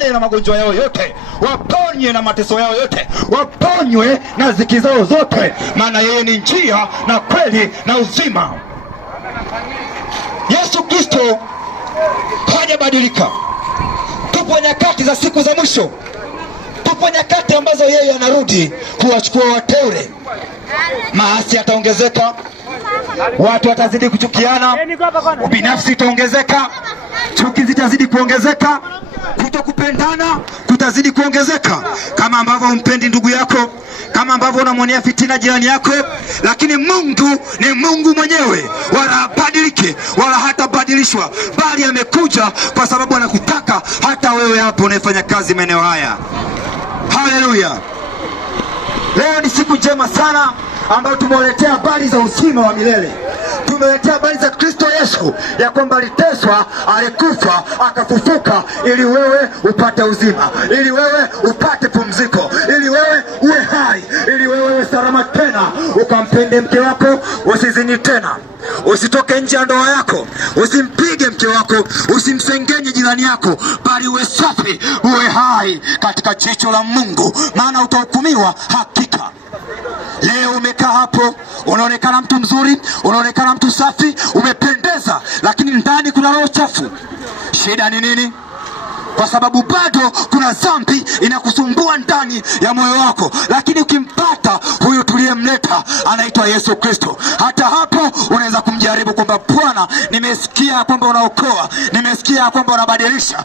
wapone na magonjwa yao yote, waponywe na mateso yao yote, waponywe na ziki zao zote, maana yeye ni njia na kweli na uzima. Yesu Kristo hajabadilika. Tupo nyakati za siku za mwisho, tupo nyakati ambazo yeye anarudi kuwachukua wateule. Maasi yataongezeka, watu watazidi kuchukiana, ubinafsi utaongezeka, chuki zitazidi kuongezeka, kutokupendana kutazidi kuongezeka. Kama ambavyo umpendi ndugu yako, kama ambavyo unamwonea fitina jirani yako, lakini Mungu ni Mungu mwenyewe, wala habadiliki wala hatabadilishwa, bali amekuja kwa sababu anakutaka hata wewe hapo unayefanya kazi maeneo haya. Haleluya! Leo ni siku njema sana ambayo tumewaletea habari za uzima wa milele. Tumeletea habari za Kristo Yesu, ya kwamba aliteswa, alikufa, akafufuka ili wewe upate uzima, ili wewe upate pumziko, ili wewe uwe hai, ili wewe uwe salama tena. Ukampende mke wako, usizini tena, usitoke nje ya ndoa yako, usimpige mke wako, usimsengenye jirani yako, bali uwe safi, uwe hai katika jicho la Mungu, maana utahukumiwa hakika. Leo umekaa hapo, unaonekana mtu mzuri, unaonekana mtu safi, umependeza, lakini ndani kuna roho chafu. Shida ni nini? Kwa sababu bado kuna dhambi inakusumbua ndani ya moyo wako. Lakini ukimpata huyu tuliyemleta, anaitwa Yesu Kristo, hata hapo unaweza kumjaribu kwamba Bwana, nimesikia kwamba unaokoa, nimesikia kwamba unabadilisha,